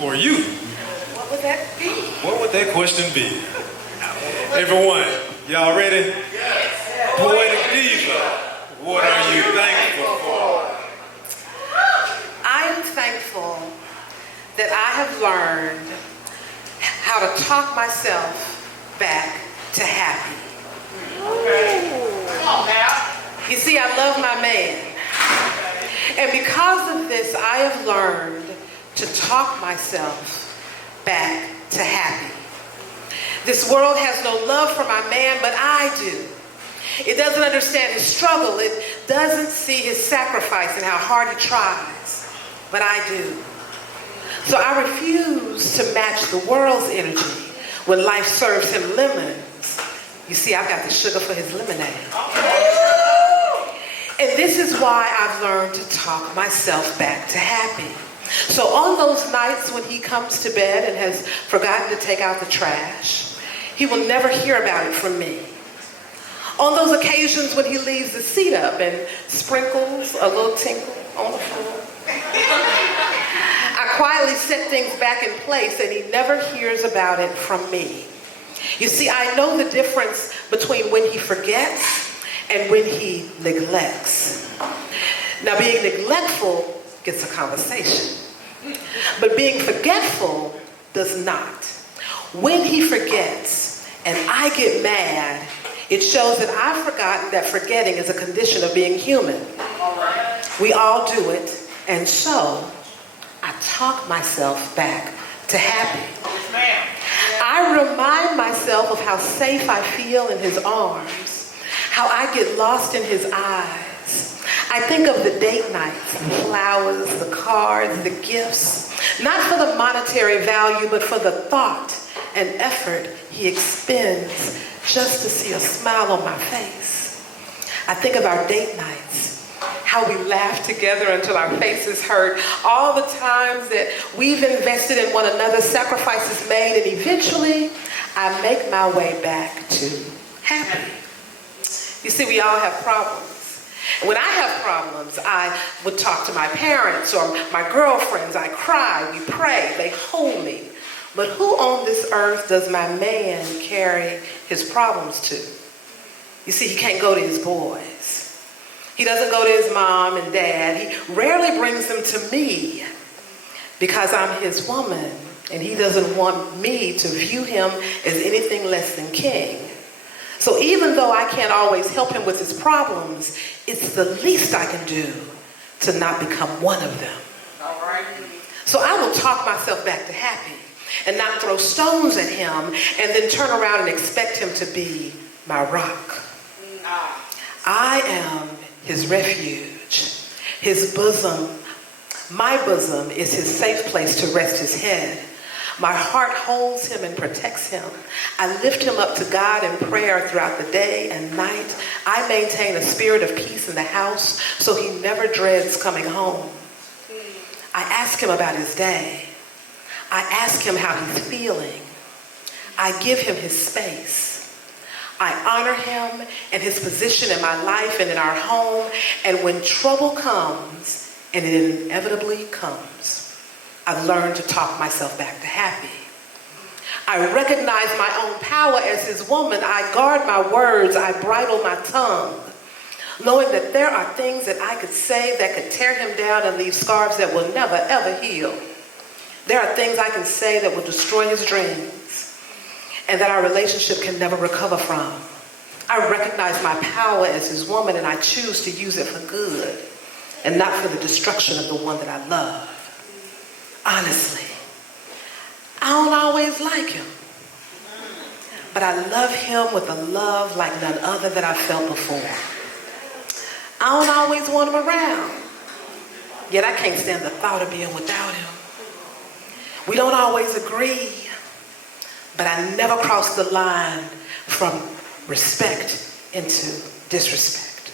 for you. What would that be? What would that question be? Everyone, y'all ready? Yes. Poetic Diva, what are you thankful for? I am thankful that I have learned how to talk myself back to happy. Come on now. You see, I love my man. And because of this, I have learned to talk myself back to happy. This world has no love for my man, but I do. It doesn't understand his struggle. It doesn't see his sacrifice and how hard he tries, but I do. So I refuse to match the world's energy when life serves him lemons. You see, I've got the sugar for his lemonade. And this is why I've learned to talk myself back to happy. So on those nights when he comes to bed and has forgotten to take out the trash, he will never hear about it from me. On those occasions when he leaves the seat up and sprinkles a little tinkle on the floor, I quietly set things back in place and he never hears about it from me. You see, I know the difference between when he forgets and when he neglects. Now, being neglectful gets a conversation, but being forgetful does not. When he forgets and I get mad, it shows that I've forgotten that forgetting is a condition of being human. We all do it, and so I talk myself back to happy. I remind myself of how safe I feel in his arms, how I get lost in his eyes. I think of the date nights, the flowers, the cards, the gifts, not for the monetary value, but for the thought and effort he expends just to see a smile on my face. I think of our date nights, how we laugh together until our faces hurt, all the times that we've invested in one another, sacrifices made, and eventually I make my way back to happy. You see, we all have problems. When I have problems, I would talk to my parents or my girlfriends. I cry, we pray, they hold me. But who on this earth does my man carry his problems to? You see, he can't go to his boys. He doesn't go to his mom and dad. He rarely brings them to me because I'm his woman, and he doesn't want me to view him as anything less than king. So even though I can't always help him with his problems, it's the least I can do to not become one of them. All right. So I will talk myself back to happy and not throw stones at him and then turn around and expect him to be my rock. I am his refuge, his bosom. My bosom is his safe place to rest his head. My heart holds him and protects him. I lift him up to God in prayer throughout the day and night. I maintain a spirit of peace in the house so he never dreads coming home. I ask him about his day. I ask him how he's feeling. I give him his space. I honor him and his position in my life and in our home. And when trouble comes, and it inevitably comes, I've learned to talk myself back to happy. I recognize my own power as his woman. I guard my words. I bridle my tongue, knowing that there are things that I could say that could tear him down and leave scars that will never, ever heal. There are things I can say that will destroy his dreams and that our relationship can never recover from. I recognize my power as his woman, and I choose to use it for good and not for the destruction of the one that I love. Honestly, I don't always like him, but I love him with a love like none other that I felt before. I don't always want him around, yet I can't stand the thought of being without him. We don't always agree, but I never cross the line from respect into disrespect.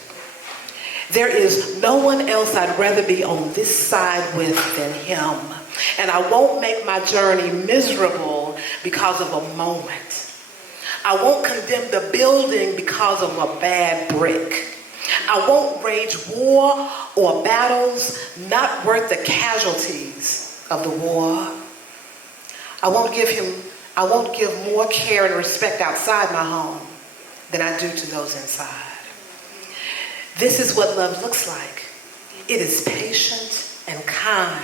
There is no one else I'd rather be on this side with than him. And I won't make my journey miserable because of a moment. I won't condemn the building because of a bad brick. I won't wage war or battles not worth the casualties of the war. I won't give more care and respect outside my home than I do to those inside. This is what love looks like. It is patient and kind.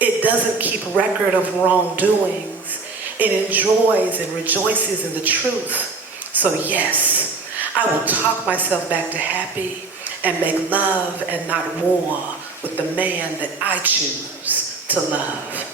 It doesn't keep record of wrongdoings. It enjoys and rejoices in the truth. So yes, I will talk myself back to happy and make love and not war with the man that I choose to love.